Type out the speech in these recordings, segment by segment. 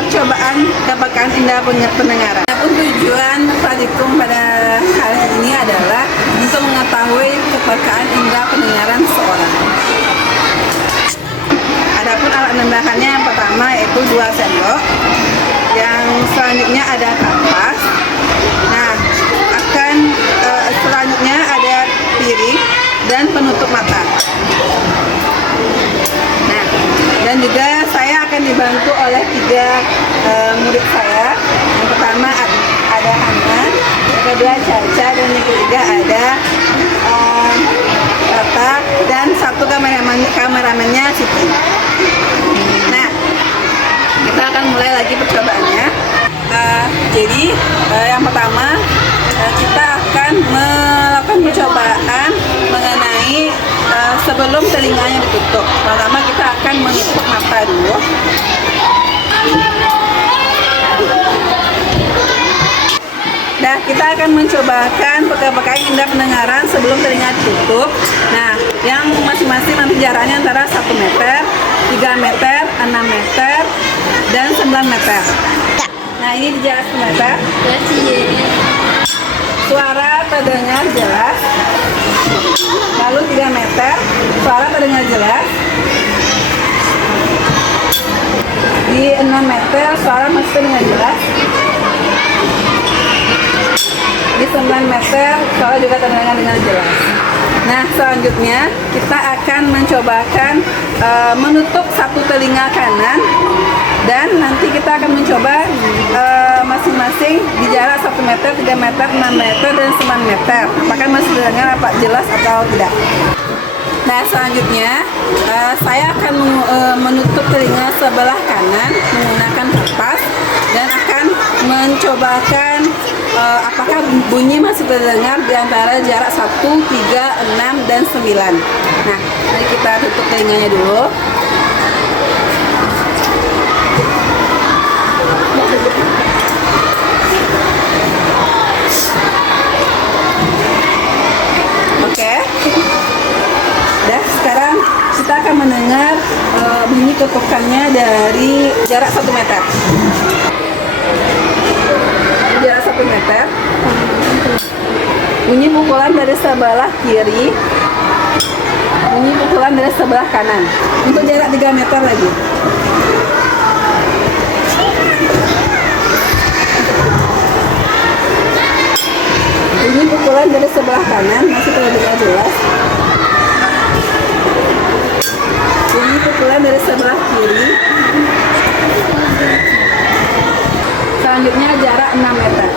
percobaan kepekaan indera pendengaran. Adapun tujuan praktikum pada hari ini adalah untuk mengetahui kepekaan indera pendengaran seseorang. Adapun alat mendengarkannya yang pertama yaitu 2 sendok. Yang selanjutnya ada kapas. Nah, selanjutnya ada piring dan penutup mata. Nah, dan juga saya akan dibantu oleh 3 murid saya. Yang pertama ada Hana, yang kedua Caca, dan yang ketiga ada Tata, dan 1 kameramennya Siti. Nah, kita akan mulai lagi percobaannya. Jadi yang pertama kita akan melakukan percobaan mengenai sebelum telinganya ditutup. Pertama kita akan menutup mata dulu. Nah, kita akan mencobakan pekaan indera pendengaran sebelum telinga ditutup. Nah, yang masing-masing nanti jaraknya antara 1 meter, 3 meter, 6 meter, dan 9 meter. Nah, ini di jarak 1 meter. Suara terdengar jelas. Lalu 3 meter, suara terdengar jelas. Di 6 meter, suara masih terdengar jelas. Di 9 meter, suara juga terdengar dengan jelas. Nah, selanjutnya kita akan mencobakan menutup 1 telinga kanan, dan nanti kita akan mencoba masing-masing di jarak 1 meter, 3 meter, 6 meter, dan 9 meter. Apakah masih terdengar jelas atau tidak? Nah, selanjutnya saya akan menutup telinga sebelah kanan menggunakan kapas dan akan mencobakan apakah bunyi masih terdengar di antara jarak 1, 3, 6, dan 9. Nah, mari kita tutup telinganya dulu. Oke. Nah, sekarang kita akan mendengar bunyi ketukannya dari jarak 1 meter. Jarak 1 meter. Bunyi pukulan dari sebelah kiri. Bunyi pukulan dari sebelah kanan. Untuk jarak 3 meter lagi. Bunyi pukulan dari sebelah kanan masih terdengar jelas. Bunyi pukulan dari sebelah kiri. Selanjutnya jarak 6 meter.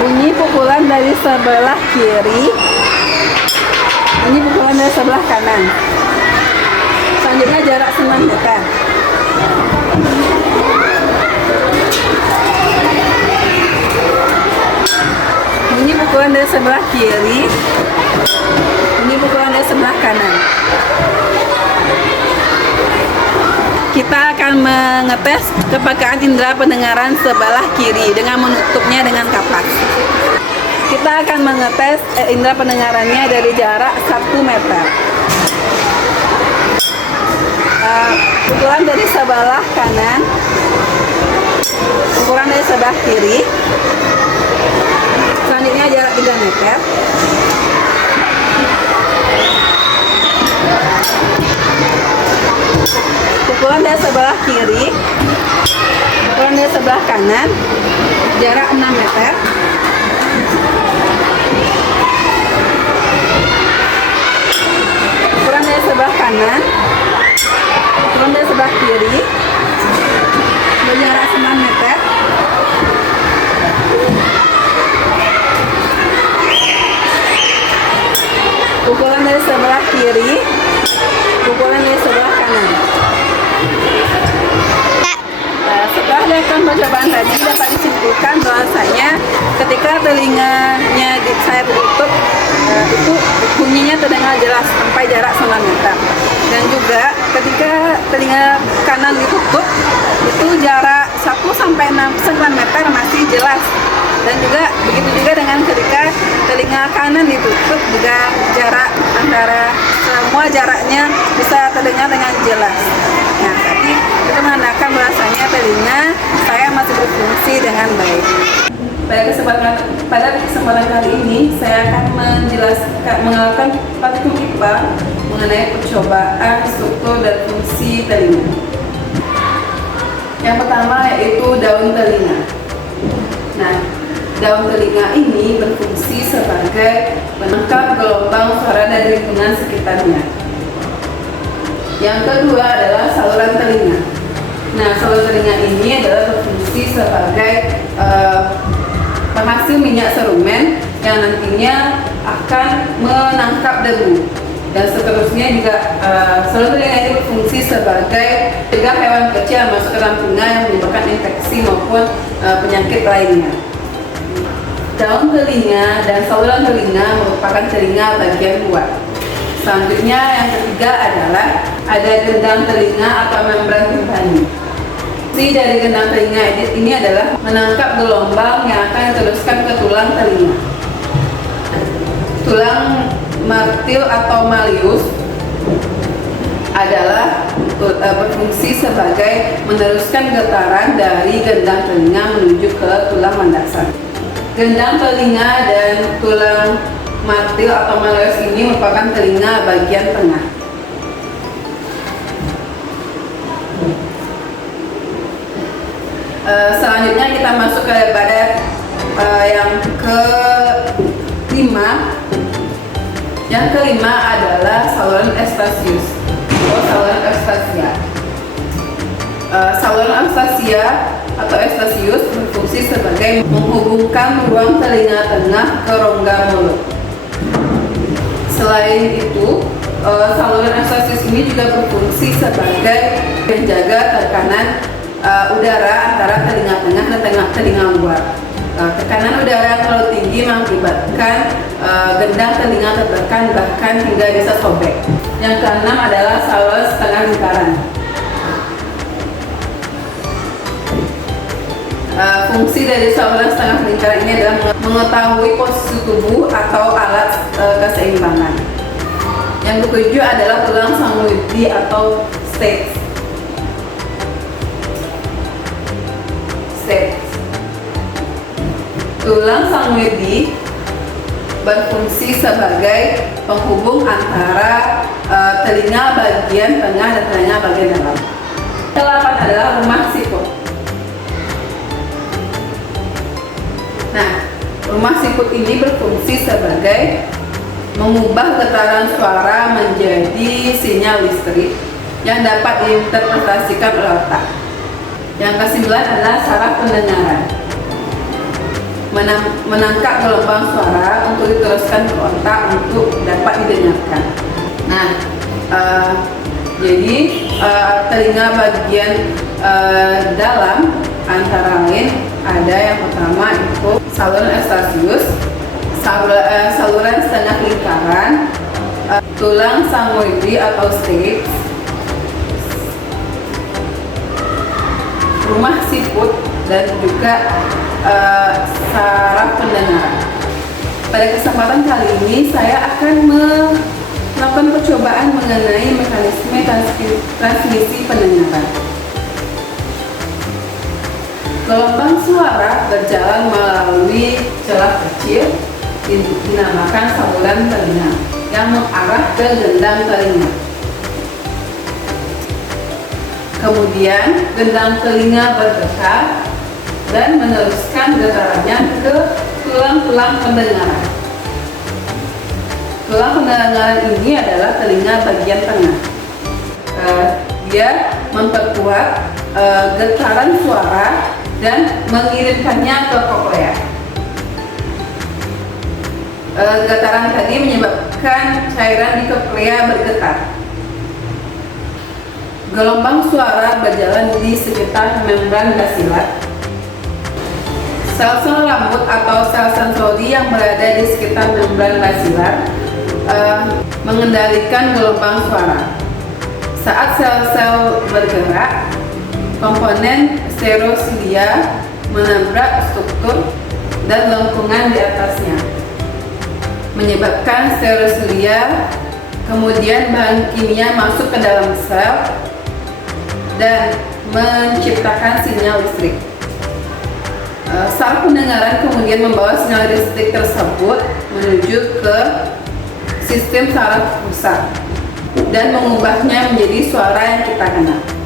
Bunyi pukulan dari sebelah kiri. Bunyi pukulan dari sebelah kanan. Selanjutnya jarak 9 meter. Bunyi pukulan dari sebelah kiri. Bunyi pukulan dari sebelah kanan. Kita akan mengetes kepekaan indera pendengaran sebelah kiri dengan menutupnya dengan kapas. Kita akan mengetes indera pendengarannya dari jarak 1 meter. Pukulan dari sebelah kanan, pukulan dari sebelah kiri. Selanjutnya jarak 3 meter. Pukulan dari sebelah kiri, pukulan dari sebelah kanan, jarak 6 meter. Pukulan dari sebelah kanan, pukulan dari sebelah kiri, berjarak 9 meter. Pukulan dari sebelah kiri, pukulan dari sebelah kanan. Setelah dilakukan percobaan tadi dapat disimpulkan bahwasanya ketika telinganya saya tutup itu bunyinya terdengar jelas sampai jarak 9 meter. Dan juga ketika telinga kanan ditutup itu jarak 1 sampai 9 meter masih jelas Dan juga begitu juga dengan ketika telinga kanan ditutup, juga jarak antara semua jaraknya bisa terdengar dengan jelas. Nah, tapi itu menandakan bahwasanya telinga saya masih berfungsi dengan baik. Pada kesempatan kali ini saya akan melakukan praktikum IPA mengenai percobaan struktur dan fungsi telinga. Yang pertama yaitu daun telinga. Nah, daun telinga ini berfungsi sebagai menangkap gelombang suara dari lingkungan sekitarnya. Yang kedua adalah saluran telinga. Nah, saluran telinga ini adalah berfungsi sebagai penghasil minyak serumen yang nantinya akan menangkap debu. Dan seterusnya juga saluran telinga ini berfungsi sebagai mencegah hewan kecil masuk ke dalam telinga yang menyebabkan infeksi maupun penyakit lainnya. Daun telinga dan saluran telinga merupakan telinga bagian luar. Selanjutnya yang ketiga adalah ada gendang telinga atau membran timpani. Fungsi dari gendang telinga ini adalah menangkap gelombang yang akan diteruskan ke tulang telinga. Tulang martil atau malleus adalah berfungsi sebagai meneruskan getaran dari gendang telinga menuju ke tulang mendasar. Gendang telinga dan tulang martil atau malleus ini merupakan telinga bagian tengah. Selanjutnya kita masuk kepada yang kelima. Yang kelima adalah saluran eustachius atau saluran eustacia. Saluran eustacia atau eustachius berfungsi sebagai menghubungkan ruang telinga tengah ke rongga mulut. Selain itu, saluran eustachius ini juga berfungsi sebagai menjaga tekanan udara antara telinga tengah dan telinga luar. Tekanan udara yang terlalu tinggi mengakibatkan gendang telinga tertekan bahkan hingga bisa sobek. Yang keenam adalah saluran setengah lingkaran. Fungsi dari saluran setengah lingkaran ini adalah mengetahui posisi tubuh atau alat keseimbangan. Yang ketujuh adalah tulang samudi atau stapes. Tulang samudi berfungsi sebagai penghubung antara telinga bagian tengah dan telinga bagian dalam. Kedelapan adalah rumah siput. Nah, rumah siput ini berfungsi sebagai mengubah getaran suara menjadi sinyal listrik yang dapat diinterpretasikan oleh otak. Yang kesembilan adalah saraf pendengaran. Menangkap gelombang suara untuk diteruskan ke otak untuk dapat didengarkan. Nah, jadi telinga bagian dalam antara lain ada yang pertama itu saluran eustachius, saluran setengah lingkaran, tulang samudi atau stapes, rumah siput, dan juga saraf pendengaran. Pada kesempatan kali ini saya akan melakukan percobaan mengenai mekanisme transmisi pendengaran. Gelombang suara berjalan melalui celah kecil dinamakan saluran telinga yang mengarah ke gendang telinga. Kemudian gendang telinga bergetar dan meneruskan getarannya ke tulang-tulang pendengaran. Tulang pendengaran ini adalah telinga bagian tengah. Dia memperkuat getaran suara dan mengirimkannya ke koklea. Getaran tadi menyebabkan cairan di koklea bergetar. Gelombang suara berjalan di sekitar membran basilar. Sel-sel rambut atau sel sensori yang berada di sekitar membran basilar mengendalikan gelombang suara. Saat sel-sel bergerak, komponen stereosilia menabrak struktur dan lengkungan di atasnya, menyebabkan stereoselia. Kemudian bahan kimia masuk ke dalam sel dan menciptakan sinyal listrik. Saraf pendengaran kemudian membawa sinyal listrik tersebut menuju ke sistem saraf pusat dan mengubahnya menjadi suara yang kita kenal.